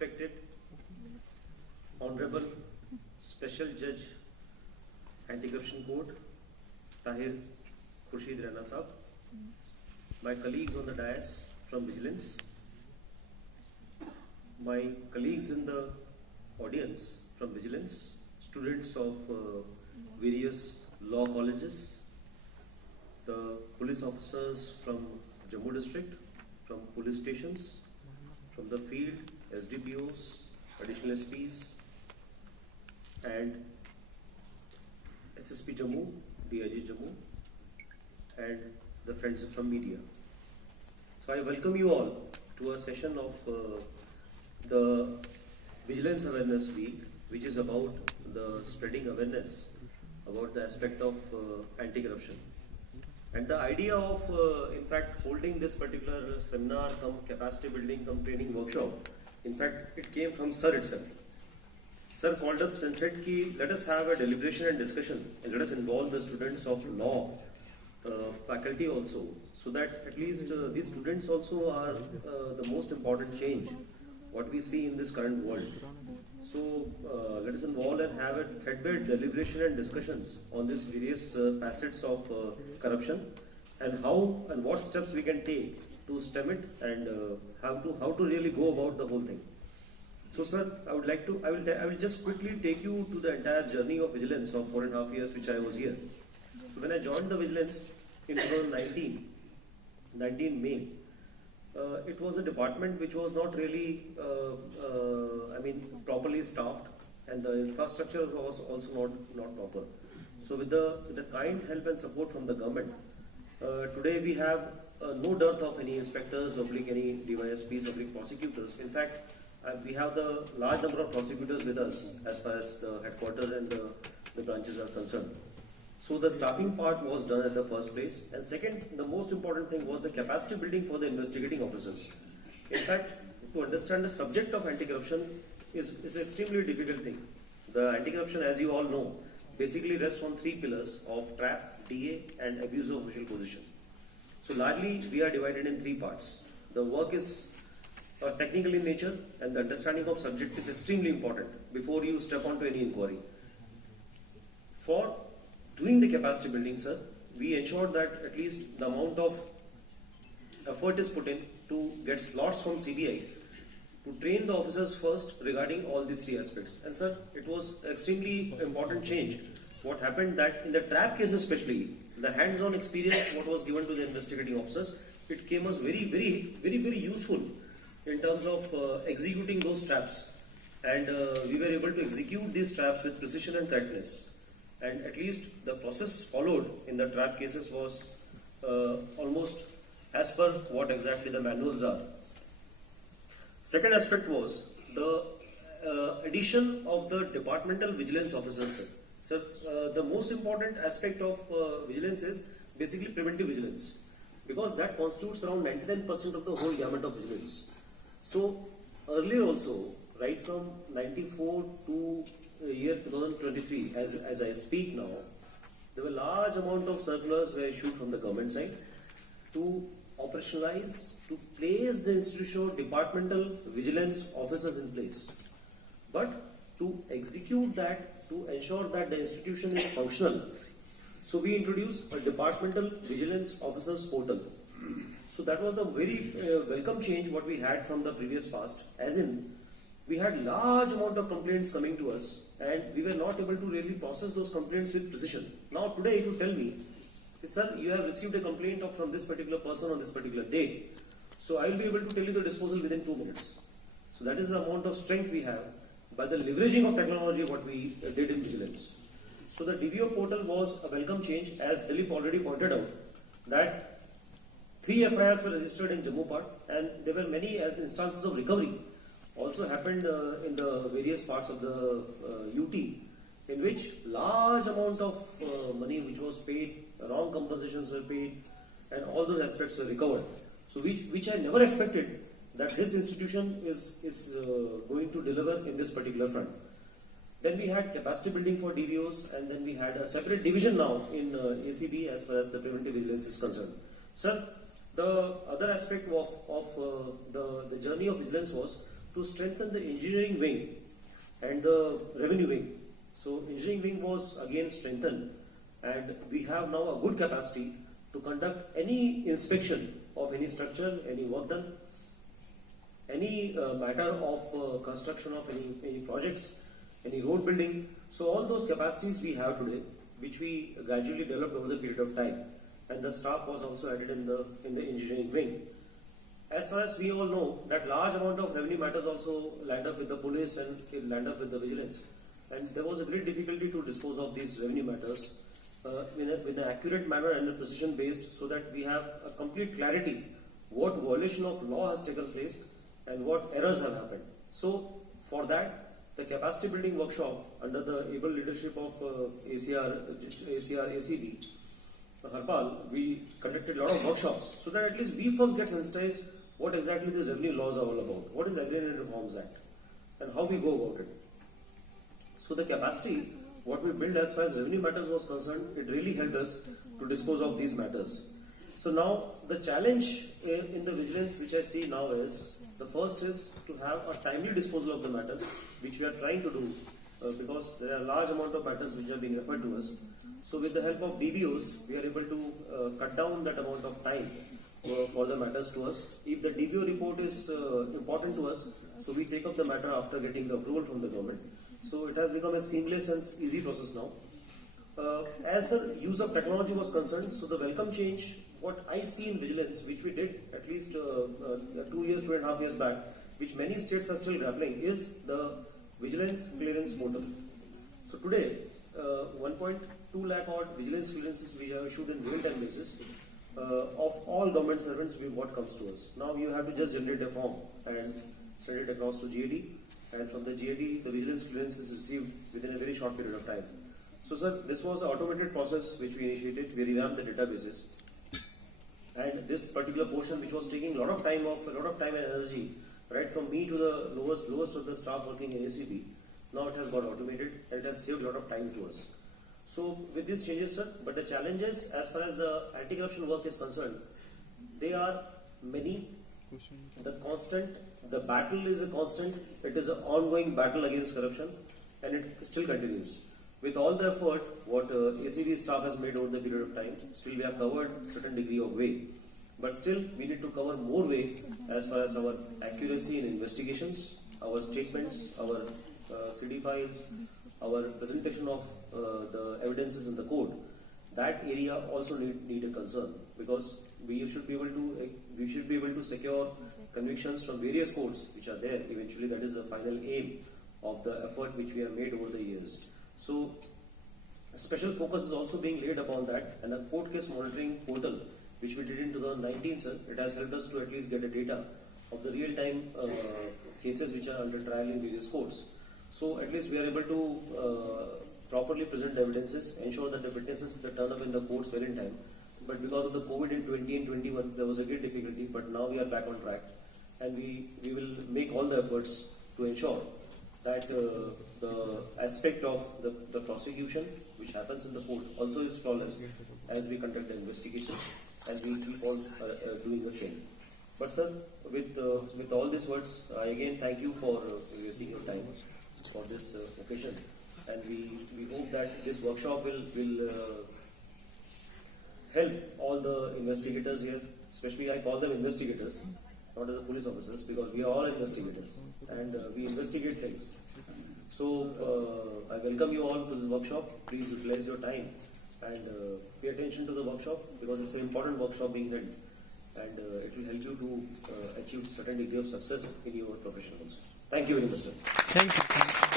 respected Honorable Special Judge Anti-Corruption Court, Tahir Khurshid Rana Sahab, my colleagues on the dais from Vigilance, my colleagues in the audience from Vigilance, students of various law colleges, the police officers from Jammu district, from police stations, from the field, SDPOs, additional SPs, and SSP Jammu, DIG Jammu, and the friends from media. So I welcome you all to a session of the Vigilance Awareness Week, which is about the spreading awareness about the aspect of anti-corruption. And the idea of, in fact, holding this particular seminar, capacity building, training workshop, in fact, it came from Sir itself. Sir called up and said, let us have a deliberation and discussion, and let us involve the students of law, faculty also, so that at least these students also are the most important change, what we see in this current world. So let us involve and have a threadbare deliberation and discussions on these various facets of corruption, and how and what steps we can take to stem it, and how to really go about the whole thing. So, sir, I will just quickly take you to the entire journey of Vigilance of 4.5 years which I was here. So when I joined the Vigilance in 2019 May, it was a department which was not really, properly staffed, and the infrastructure was also not proper. So with the kind help and support from the government, today we have no dearth of any inspectors, any DYSPs, prosecutors. In fact, we have the large number of prosecutors with us as far as the headquarters and the branches are concerned. So the staffing part was done at the first place, and second, the most important thing was the capacity building for the investigating officers. In fact, to understand the subject of anti-corruption is an extremely difficult thing. The anti-corruption, as you all know, basically rests on three pillars of trap, DA, and abuse of official position. So largely, we are divided in three parts. The work is technical in nature, and the understanding of subject is extremely important before you step onto any inquiry. For doing the capacity building, sir, we ensured that at least the amount of effort is put in to get slots from CBI to train the officers first regarding all these three aspects. And sir, it was extremely important change. What happened that in the trap case especially, the hands-on experience what was given to the investigating officers, it came as very useful in terms of executing those traps. And we were able to execute these traps with precision and correctness. And at least the process followed in the trap cases was almost as per what exactly the manuals are. Second aspect was the addition of the departmental vigilance officers. So the most important aspect of vigilance is basically preventive vigilance, because that constitutes around 99% of the whole gamut of vigilance. So earlier also, right from 94 to year 2023, as I speak now, there were large amount of circulars were issued from the government side to operationalize, to place the institution of departmental vigilance officers in place. But to execute that, to ensure that the institution is functional, so we introduced a departmental vigilance officers portal. So that was a very welcome change what we had from the previous past, as in we had large amount of complaints coming to us, and we were not able to really process those complaints with precision. Now today, if you tell me, sir, you have received a complaint from this particular person on this particular date, so I will be able to tell you the disposal within 2 minutes. So that is the amount of strength we have by the leveraging of technology what we did in vigilance. So the DVO portal was a welcome change, as Dilip already pointed out, that 3 FIRs were registered in Jammu part, and there were many as instances of recovery also happened in the various parts of the UT, in which large amount of money which was paid, wrong compensations were paid, and all those aspects were recovered. So which I never expected that this institution is going to deliver in this particular front. Then we had capacity building for DVOs, and then we had a separate division now in ACB as far as the preventive vigilance is concerned. Sir, the other aspect of the journey of vigilance was to strengthen the engineering wing and the revenue wing. So engineering wing was again strengthened, and we have now a good capacity to conduct any inspection of any structure, any work done, any matter of construction of any projects, any road building. So all those capacities we have today, which we gradually developed over the period of time, and the staff was also added in the engineering wing. As far as we all know, that large amount of revenue matters also land up with the police and it land up with the vigilance, and there was a great difficulty to dispose of these revenue matters in an accurate manner and a precision based, so that we have a complete clarity what violation of law has taken place and what errors have happened. So for that, the capacity building workshop under the able leadership of ACB, Harpal, we conducted a lot of workshops so that at least we first get sensitized what exactly these revenue laws are all about, what is the Agrarian Reforms Act, and how we go about it. So the capacity, what we built as far as revenue matters was concerned, it really helped us to dispose of these matters. So now the challenge in the vigilance which I see now is, the first is to have a timely disposal of the matter, which we are trying to do because there are a large amount of matters which are being referred to us. So with the help of DVOs, we are able to cut down that amount of time for the matters to us. If the DVO report is important to us, so we take up the matter after getting the approval from the government. So it has become a seamless and easy process now. As the use of technology was concerned, so the welcome change, what I see in vigilance, which we did at least 2 years, 2.5 years back, which many states are still grappling, is the vigilance clearance portal. So today, 1.2 lakh odd vigilance clearances we have issued in real-time basis of all government servants, what comes to us. Now you have to just generate a form and send it across to GAD, and from the GAD, the vigilance clearance is received within a very short period of time. So sir, this was an automated process which we initiated. We revamped the databases, and this particular portion, which was taking a lot of time and energy, right from me to the lowest of the staff working in ACB, now it has got automated and it has saved a lot of time to us. So with these changes, sir, but the challenges as far as the anti-corruption work is concerned, they are many. The battle is a constant. It is an ongoing battle against corruption, and it still continues. With all the effort what ACB staff has made over the period of time, still we have covered certain degree of way. But still we need to cover more way as far as our accuracy in investigations, our statements, our CD files, our presentation of the evidences in the court. That area also need a concern, because we should be able to secure convictions from various courts which are there. Eventually, that is the final aim of the effort which we have made over the years. So a special focus is also being laid upon that, and a court case monitoring portal which we did in 2019, sir, it has helped us to at least get a data of the real-time cases which are under trial in various courts. So at least we are able to properly present the evidences, ensure that the witnesses that turn up in the courts were in time. But because of the COVID in 20 and 21, there was a great difficulty, but now we are back on track, and we will make all the efforts to ensure that the aspect of the prosecution which happens in the court also is flawless as we conduct the investigation, and we keep on doing the same. But sir, with all these words, I again thank you for wasting your time for this occasion, and we hope that this workshop will help all the investigators here, especially I call them investigators, not as the police officers, because we are all investigators and we investigate things. So I welcome you all to this workshop. Please utilize your time and pay attention to the workshop, because it's an important workshop being held, and it will help you to achieve certain degree of success in your profession also. Thank you very much, sir. Thank you.